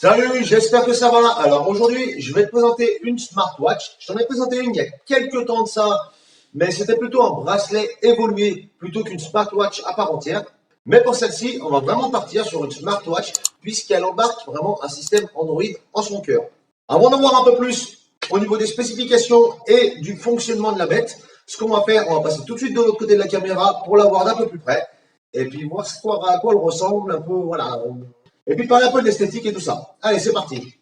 Salut, j'espère que ça va. Alors aujourd'hui, je vais te présenter une smartwatch. Je t'en ai présenté une il y a quelques temps de ça, mais c'était plutôt un bracelet évolué plutôt qu'une smartwatch à part entière. Mais pour celle-ci, on va vraiment partir sur une smartwatch puisqu'elle embarque vraiment un système Android en son cœur. Avant d'en voir un peu plus au niveau des spécifications et du fonctionnement de la bête, ce qu'on va faire, on va passer tout de suite de l'autre côté de la caméra pour la voir d'un peu plus près et puis voir à quoi elle ressemble un peu, voilà. Et puis parler un peu de l'esthétique et tout ça. Allez, c'est parti.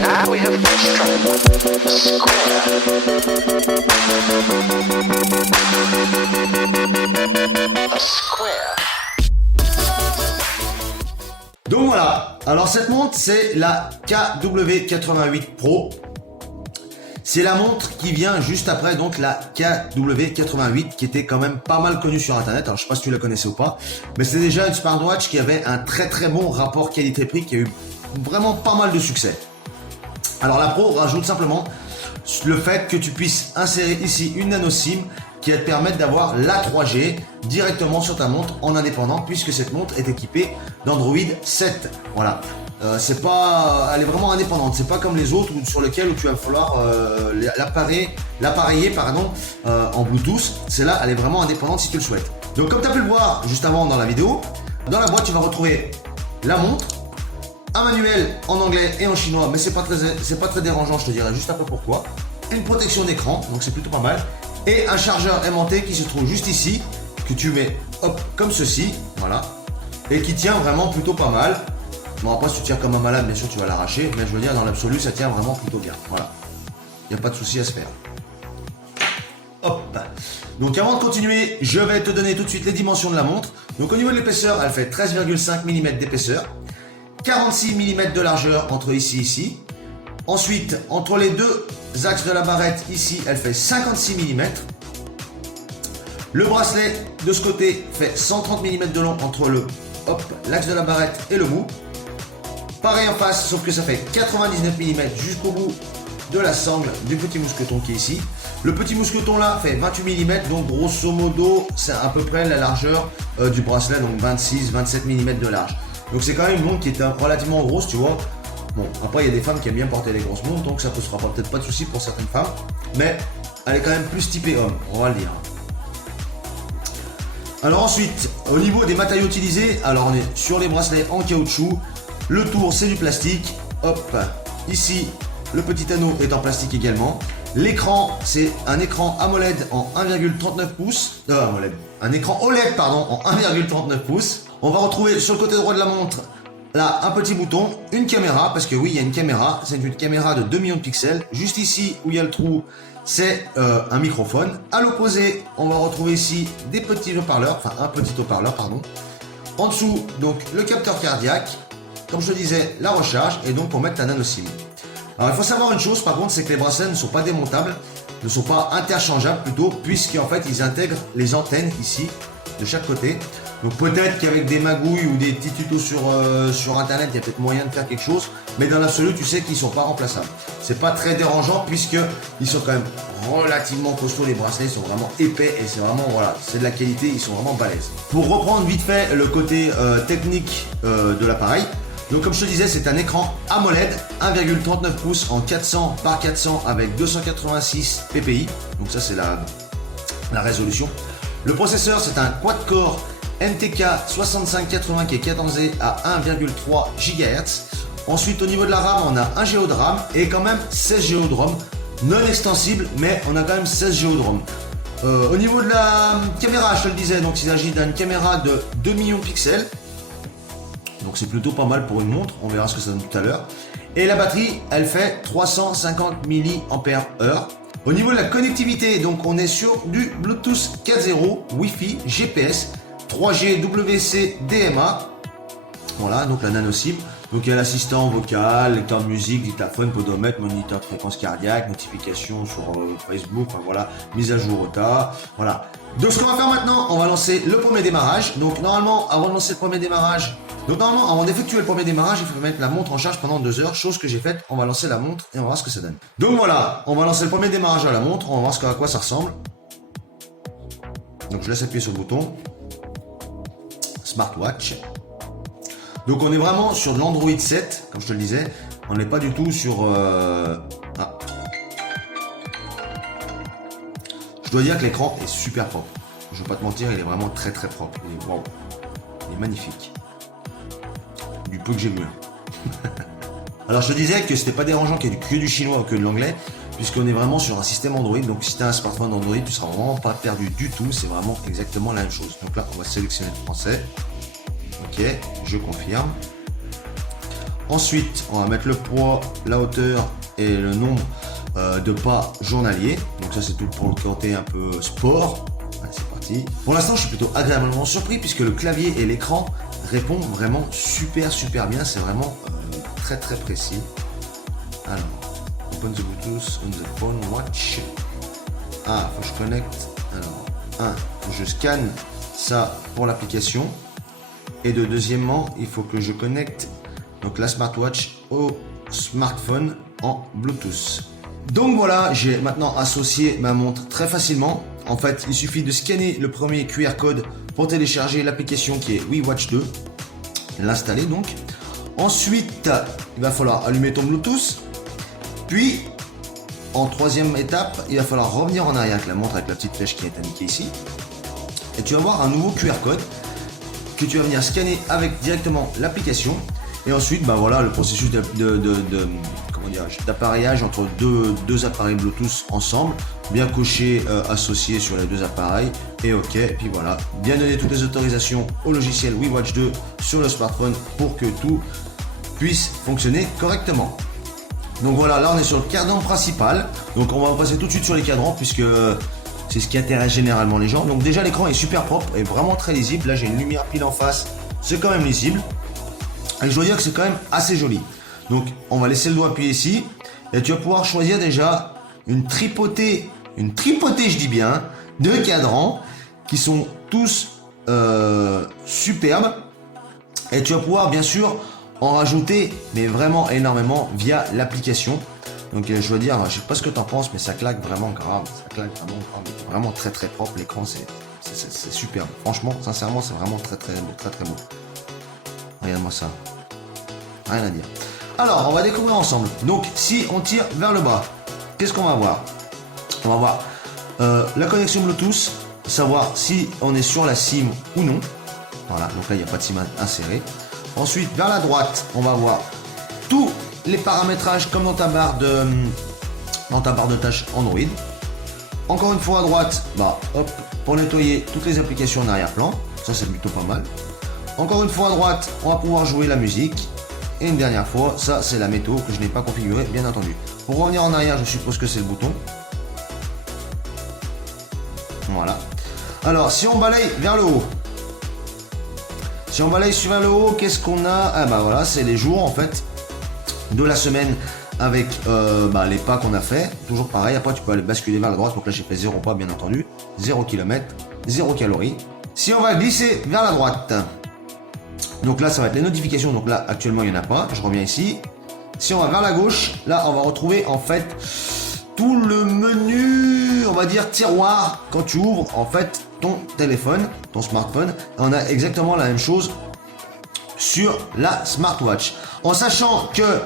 Now we have constructed a square. Donc voilà, alors cette montre c'est la KW88 Pro. C'est la montre qui vient juste après donc la KW88 qui était quand même pas mal connue sur internet. Alors je sais pas si tu la connaissais ou pas, mais c'est déjà une smartwatch qui avait un très bon rapport qualité-prix, qui a eu vraiment pas mal de succès. Alors la Pro rajoute simplement le fait que tu puisses insérer ici une nano SIM qui va te permettre d'avoir la 3G directement sur ta montre en indépendant, puisque cette montre est équipée d'Android 7. Voilà, elle est vraiment indépendante. C'est pas comme les autres sur lesquels où tu vas falloir l'appareiller en Bluetooth. Celle-là, elle est vraiment indépendante si tu le souhaites. Donc comme tu as pu le voir juste avant dans la vidéo, dans la boîte tu vas retrouver la montre, un manuel en anglais et en chinois, mais c'est pas très dérangeant, je te dirai juste après pourquoi. Une protection d'écran, donc c'est plutôt pas mal. Et un chargeur aimanté qui se trouve juste ici, que tu mets hop comme ceci, voilà, et qui tient vraiment plutôt pas mal. Bon, après si tu tiens comme un malade, bien sûr tu vas l'arracher, mais je veux dire dans l'absolu ça tient vraiment plutôt bien, voilà. Il n'y a pas de souci à se faire. Hop. Donc avant de continuer, je vais te donner tout de suite les dimensions de la montre. Donc au niveau de l'épaisseur, elle fait 13,5 mm d'épaisseur, 46 mm de largeur entre ici et ici. Ensuite, entre les deux axes de la barrette, ici, elle fait 56 mm. Le bracelet de ce côté fait 130 mm de long entre l'axe de la barrette et le bout. Pareil en face, sauf que ça fait 99 mm jusqu'au bout de la sangle du petit mousqueton qui est ici. Le petit mousqueton là fait 28 mm, donc grosso modo, c'est à peu près la largeur du bracelet, donc 26-27 mm de large. Donc c'est quand même une montre qui est relativement grosse, tu vois. Bon, après il y a des femmes qui aiment bien porter les grosses montres, donc ça ne sera peut-être pas de souci pour certaines femmes, mais elle est quand même plus typée homme, on va le dire. Alors ensuite, au niveau des matériaux utilisés, alors on est sur les bracelets en caoutchouc, le tour c'est du plastique, hop, ici le petit anneau est en plastique également. L'écran c'est un écran AMOLED en 1,39 pouces, un écran OLED pardon en 1,39 pouces. On va retrouver sur le côté droit de la montre là un petit bouton, une caméra, parce que oui il y a une caméra, c'est une caméra de 2 millions de pixels. Juste ici où il y a le trou, c'est un microphone. À l'opposé, on va retrouver ici des petits haut-parleurs, enfin un petit haut-parleur pardon. En dessous donc le capteur cardiaque, comme je te disais la recharge et donc pour mettre ta nano SIM. Alors il faut savoir une chose par contre, c'est que les bracelets ne sont pas démontables, ne sont pas interchangeables plutôt, puisqu'en fait ils intègrent les antennes ici de chaque côté. Donc peut-être qu'avec des magouilles ou des petits tutos sur internet, il y a peut-être moyen de faire quelque chose, mais dans l'absolu, tu sais qu'ils ne sont pas remplaçables. C'est pas très dérangeant puisqu'ils sont quand même relativement costauds, les bracelets, ils sont vraiment épais et c'est vraiment, voilà, c'est de la qualité, ils sont vraiment balèzes. Pour reprendre vite fait le côté technique de l'appareil, donc comme je te disais, c'est un écran AMOLED 1,39 pouces en 400 par 400 avec 286 ppi, donc ça c'est la résolution. Le processeur, c'est un quad-core MTK 6580 qui est cadencé à 1,3 GHz. Ensuite, au niveau de la RAM, on a 1 Go de RAM et quand même 16 Go de ROM. Non extensible, mais on a quand même 16 Go de ROM. Au niveau de la caméra, je te le disais, donc il s'agit d'une caméra de 2 millions de pixels. Donc c'est plutôt pas mal pour une montre, on verra ce que ça donne tout à l'heure. Et la batterie, elle fait 350 mAh. Au niveau de la connectivité, donc on est sur du Bluetooth 4.0, Wi-Fi, GPS, 3G, WC, DMA. là, donc la nano SIM. Donc il y a l'assistant vocal, lecteur de musique, dictaphone, podomètre, moniteur de fréquence cardiaque, notification sur Facebook, enfin voilà, mise à jour OTA, voilà. Donc ce qu'on va faire maintenant, on va lancer le premier démarrage. Donc normalement, avant de lancer le premier démarrage, avant d'effectuer le premier démarrage, il faut mettre la montre en charge pendant 2 heures, chose que j'ai faite. On va lancer la montre et on va voir ce que ça donne. Donc voilà, on va lancer le premier démarrage à la montre, on va voir à quoi ça ressemble. Donc je laisse appuyer sur le bouton. Smartwatch. Donc on est vraiment sur de l'Android 7, comme je te le disais. On n'est pas du tout sur... Je dois dire que l'écran est super propre. Je ne vais pas te mentir, il est vraiment très très propre. Wow. Il est magnifique. Du peu que j'ai vu. Alors je te disais que c'était pas dérangeant qu'il y ait que du chinois ou que de l'anglais, puisqu'on est vraiment sur un système Android. Donc si tu as un smartphone Android, tu seras vraiment pas perdu du tout. C'est vraiment exactement la même chose. Donc là, on va sélectionner le français. Ok, je confirme. Ensuite, on va mettre le poids, la hauteur et le nombre de pas journaliers. Donc ça, c'est tout pour le côté un peu sport. Allez, c'est parti. Pour l'instant, je suis plutôt agréablement surpris puisque le clavier et l'écran répondent vraiment super bien. C'est vraiment très précis. Alors, open the Bluetooth on the phone watch. Ah, faut que je connecte. Alors, faut que je scanne ça pour l'application. Et deuxièmement, il faut que je connecte donc la smartwatch au smartphone en Bluetooth. Donc voilà, j'ai maintenant associé ma montre très facilement. En fait, il suffit de scanner le premier QR code pour télécharger l'application qui est WeWatch 2. L'installer donc. Ensuite, il va falloir allumer ton Bluetooth. Puis, en troisième étape, il va falloir revenir en arrière avec la montre avec la petite flèche qui est indiquée ici. Et tu vas voir un nouveau QR code que tu vas venir scanner avec directement l'application. Et ensuite, bah voilà, le processus d'appareillage entre deux appareils Bluetooth ensemble, bien coché, associé sur les deux appareils, et ok, puis voilà, bien donner toutes les autorisations au logiciel WeWatch 2 sur le smartphone pour que tout puisse fonctionner correctement. Donc voilà, là on est sur le cadran principal, donc on va passer tout de suite sur les cadrans puisque c'est ce qui intéresse généralement les gens. Donc déjà l'écran est super propre et vraiment très lisible. Là j'ai une lumière pile en face, c'est quand même lisible. Et je dois dire que c'est quand même assez joli. Donc on va laisser le doigt appuyé ici. Et tu vas pouvoir choisir déjà une tripotée je dis bien, de cadrans qui sont tous superbes. Et tu vas pouvoir bien sûr en rajouter, mais vraiment énormément via l'application. Donc je dois dire, je sais pas ce que tu en penses, mais ça claque vraiment grave. Ça claque vraiment grave. Vraiment très propre. L'écran c'est superbe. Franchement, sincèrement, c'est vraiment très beau. Regarde-moi ça. Rien à dire. Alors, on va découvrir ensemble. Donc, si on tire vers le bas, qu'est-ce qu'on va voir? On va voir la connexion Bluetooth, savoir si on est sur la SIM ou non. Voilà, donc là, il n'y a pas de SIM insérée. Ensuite, vers la droite, on va voir tous les paramétrages comme dans ta barre de tâches Android. Encore une fois à droite, pour nettoyer toutes les applications en arrière-plan. Ça, c'est plutôt pas mal. Encore une fois à droite, on va pouvoir jouer la musique. Et une dernière fois, ça c'est la météo que je n'ai pas configurée, bien entendu. Pour revenir en arrière, je suppose que c'est le bouton. Voilà. Alors, si on balaye vers le haut. Si on balaye vers le haut, qu'est-ce qu'on a? Ah bah voilà, c'est les jours en fait de la semaine avec les pas qu'on a fait. Toujours pareil, après tu peux aller basculer vers la droite. Donc là j'ai fait 0 pas bien entendu. 0 km, 0 calories. Si on va glisser vers la droite. Donc là, ça va être les notifications. Donc là, actuellement, il n'y en a pas. Je reviens ici. Si on va vers la gauche, là, on va retrouver en fait tout le menu, on va dire tiroir. Quand tu ouvres en fait ton téléphone, ton smartphone, on a exactement la même chose sur la smartwatch. En sachant que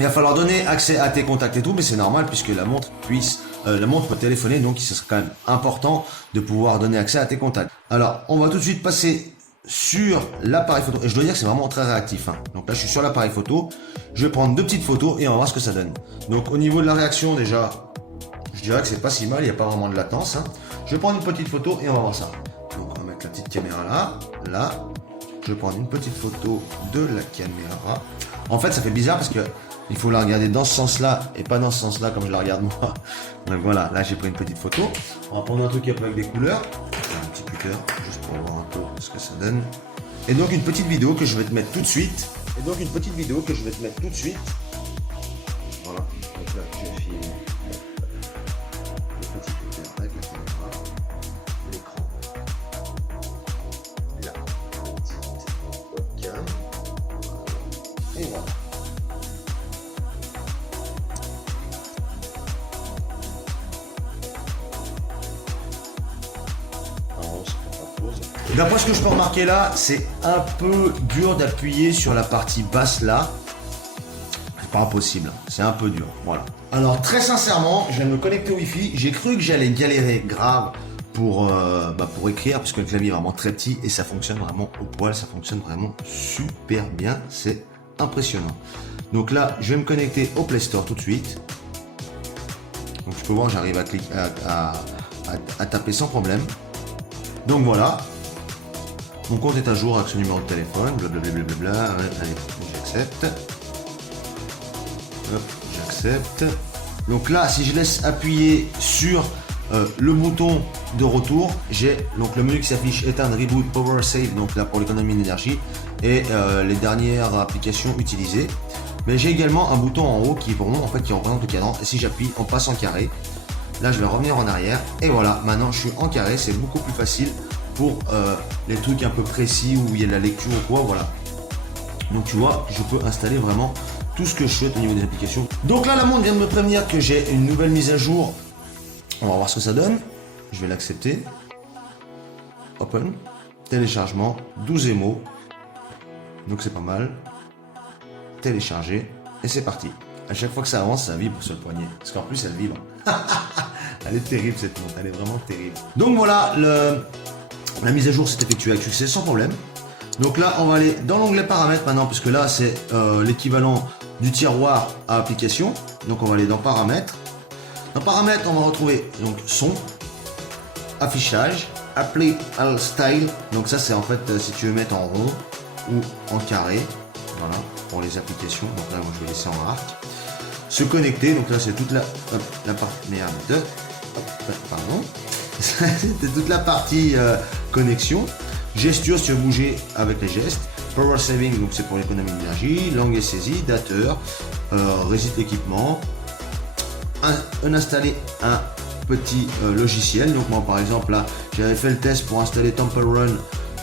il va falloir donner accès à tes contacts et tout, mais c'est normal puisque la montre peut téléphoner, donc ce serait quand même important de pouvoir donner accès à tes contacts. Alors, on va tout de suite passer sur l'appareil photo, et je dois dire que c'est vraiment très réactif, hein. Donc là je suis sur l'appareil photo, je vais prendre 2 petites photos et on va voir ce que ça donne. Donc au niveau de la réaction déjà, je dirais que c'est pas si mal, il n'y a pas vraiment de latence, hein. Je vais prendre une petite photo et on va voir ça. Donc on va mettre la petite caméra là, je vais prendre une petite photo de la caméra. En fait ça fait bizarre parce que il faut la regarder dans ce sens là et pas dans ce sens là comme je la regarde moi. Donc voilà, là j'ai pris une petite photo. On va prendre un truc un peu avec des couleurs, un petit cutter juste pour voir un peu ce que ça donne. Et donc une petite vidéo que je vais te mettre tout de suite. Voilà. Donc là, je filme le petit écran avec la caméra, l'écran, la petite webcam, et voilà. D'après ce que je peux remarquer là, c'est un peu dur d'appuyer sur la partie basse là. C'est pas impossible, c'est un peu dur, voilà. Alors très sincèrement, je viens de me connecter au Wi-Fi. J'ai cru que j'allais galérer grave pour écrire, parce que le clavier est vraiment très petit et ça fonctionne vraiment au poil, ça fonctionne vraiment super bien, c'est impressionnant. Donc là, je vais me connecter au Play Store tout de suite. Donc tu peux voir, j'arrive à cliquer, à taper sans problème. Donc voilà. Mon compte est à jour avec ce numéro de téléphone, blablabla, allez, j'accepte. Hop, j'accepte. Donc là, si je laisse appuyer sur le bouton de retour, j'ai donc le menu qui s'affiche éteindre, reboot, power save, donc là pour l'économie d'énergie, et les dernières applications utilisées. Mais j'ai également un bouton en haut qui pour moi en fait qui représente le cadran, et si j'appuie, on passe en carré. Là, je vais revenir en arrière, et voilà, maintenant je suis en carré, c'est beaucoup plus facile pour les trucs un peu précis où il y a de la lecture ou quoi, voilà. Donc tu vois, je peux installer vraiment tout ce que je souhaite au niveau des applications. Donc là, la montre vient de me prévenir que j'ai une nouvelle mise à jour. On va voir ce que ça donne. Je vais l'accepter. Open. Téléchargement. 12 émaux. Donc c'est pas mal. Télécharger. Et c'est parti. À chaque fois que ça avance, ça vibre sur le poignet. Parce qu'en plus, elle vibre. Elle est terrible cette montre. Elle est vraiment terrible. Donc voilà, la mise à jour s'est effectuée avec succès sans problème. Donc là, on va aller dans l'onglet paramètres maintenant, puisque là, c'est l'équivalent du tiroir à application. Donc on va aller dans paramètres. Dans paramètres, on va retrouver donc son, affichage, apply all style. Donc ça, c'est en fait si tu veux mettre en rond ou en carré. Voilà, pour les applications. Donc là, moi, je vais laisser en arc. Se connecter. Donc là, c'est toute la partie merde. Pardon. C'était toute la partie connexion. Gesture si tu veux bouger avec les gestes. Power saving, donc c'est pour l'économie d'énergie. Langue et saisie, dateur, reset équipement. Installer un petit logiciel. Donc moi par exemple là, j'avais fait le test pour installer Temple Run,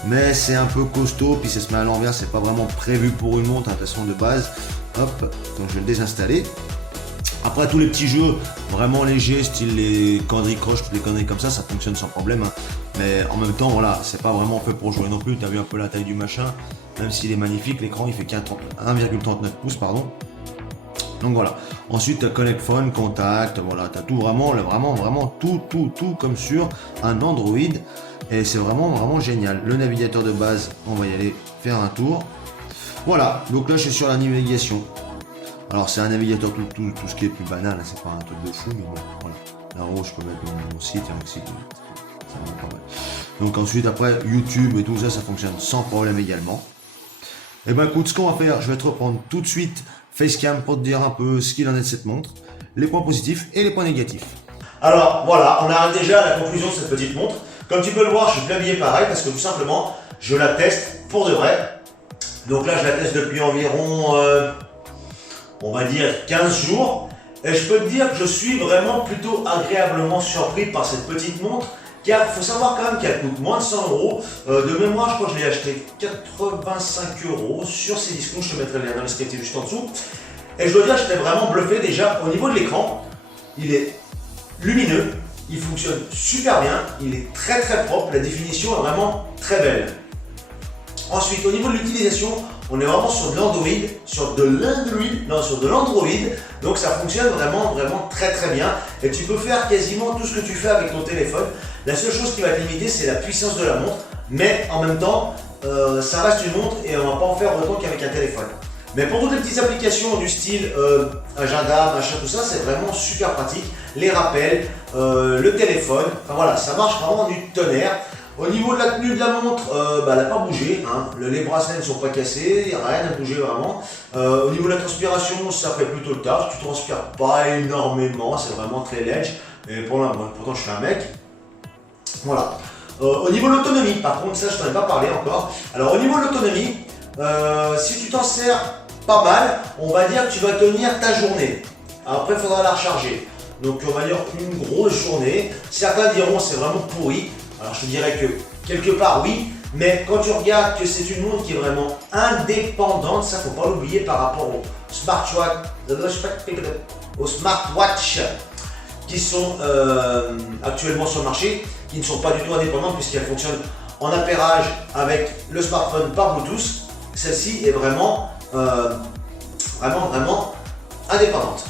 mais c'est un peu costaud, puis ça se met à l'envers, c'est pas vraiment prévu pour une montre, de toute façon de base. Hop, donc je vais le désinstaller. Après tous les petits jeux vraiment légers, style les Candy Crush, les conneries comme ça fonctionne sans problème. Hein. Mais en même temps, voilà, c'est pas vraiment fait pour jouer non plus. Tu as vu un peu la taille du machin, même s'il est magnifique, l'écran il fait 1,39 pouces, pardon. Donc voilà. Ensuite, tu as Connect Phone, Contact, voilà, tu as tout vraiment tout comme sur un Android. Et c'est vraiment génial. Le navigateur de base, on va y aller faire un tour. Voilà, donc là je suis sur la navigation. Alors c'est un navigateur tout ce qui est plus banal, c'est pas un truc de fou, mais bon, voilà. Là-haut je peux mettre mon site, un site, ça va pas mal. Donc ensuite après YouTube et tout ça, ça fonctionne sans problème également. Et ben écoute, ce qu'on va faire, je vais te reprendre tout de suite Facecam pour te dire un peu ce qu'il en est de cette montre, les points positifs et les points négatifs. Alors voilà, on arrive déjà à la conclusion de cette petite montre. Comme tu peux le voir, je suis plus habillé pareil parce que tout simplement, je la teste pour de vrai. Donc là, je la teste depuis environ, on va dire 15 jours. Et je peux te dire que je suis vraiment plutôt agréablement surpris par cette petite montre. Car il faut savoir quand même qu'elle coûte moins de 100 €. De mémoire, je crois que je l'ai acheté 85 € sur Cdiscount. Je te mettrai le lien dans le descriptif juste en dessous. Et je dois dire que j'étais vraiment bluffé déjà au niveau de l'écran. Il est lumineux, il fonctionne super bien, il est très propre, la définition est vraiment très belle. Ensuite, au niveau de l'utilisation, on est vraiment sur de l'Android, donc ça fonctionne vraiment très bien. Et tu peux faire quasiment tout ce que tu fais avec ton téléphone. La seule chose qui va te limiter, c'est la puissance de la montre, mais en même temps, ça reste une montre et on ne va pas en faire autant qu'avec un téléphone. Mais pour toutes les petites applications du style agenda, machin, tout ça, c'est vraiment super pratique. Les rappels, le téléphone, enfin voilà, ça marche vraiment du tonnerre. Au niveau de la tenue de la montre, elle n'a pas bougé, hein. Les bracelets ne sont pas cassés, il n'y a rien à bouger vraiment. Au niveau de la transpiration, ça fait plutôt le taf, tu ne transpires pas énormément, c'est vraiment très léger. Et pourtant je suis un mec. Voilà. Au niveau de l'autonomie, par contre, ça je t'en ai pas parlé encore. Alors au niveau de l'autonomie, si tu t'en sers pas mal, on va dire que tu vas tenir ta journée. Après, il faudra la recharger. Donc on va dire une grosse journée. Certains diront c'est vraiment pourri. Alors je te dirais que quelque part oui, mais quand tu regardes que c'est une montre qui est vraiment indépendante, ça faut pas l'oublier par rapport aux smartwatch qui sont actuellement sur le marché, qui ne sont pas du tout indépendantes puisqu'elles fonctionnent en appairage avec le smartphone par Bluetooth. Celle-ci est vraiment indépendante.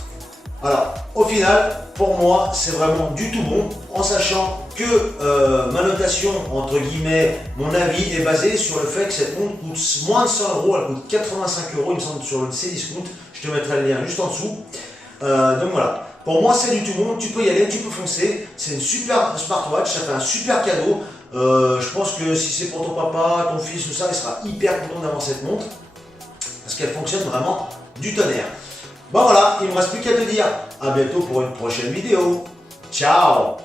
Alors, au final, pour moi, c'est vraiment du tout bon, en sachant que ma notation, entre guillemets, mon avis est basé sur le fait que cette montre coûte moins de 100 €, elle coûte 85 €, il me semble, sur le Cdiscount. Je te mettrai le lien juste en dessous. Donc voilà, pour moi, c'est du tout bon, tu peux y aller, tu peux foncer. C'est une super smartwatch, ça fait un super cadeau. Je pense que si c'est pour ton papa, ton fils, tout ça, il sera hyper content d'avoir cette montre, parce qu'elle fonctionne vraiment du tonnerre. Bon voilà, il ne me reste plus qu'à te dire à bientôt pour une prochaine vidéo. Ciao!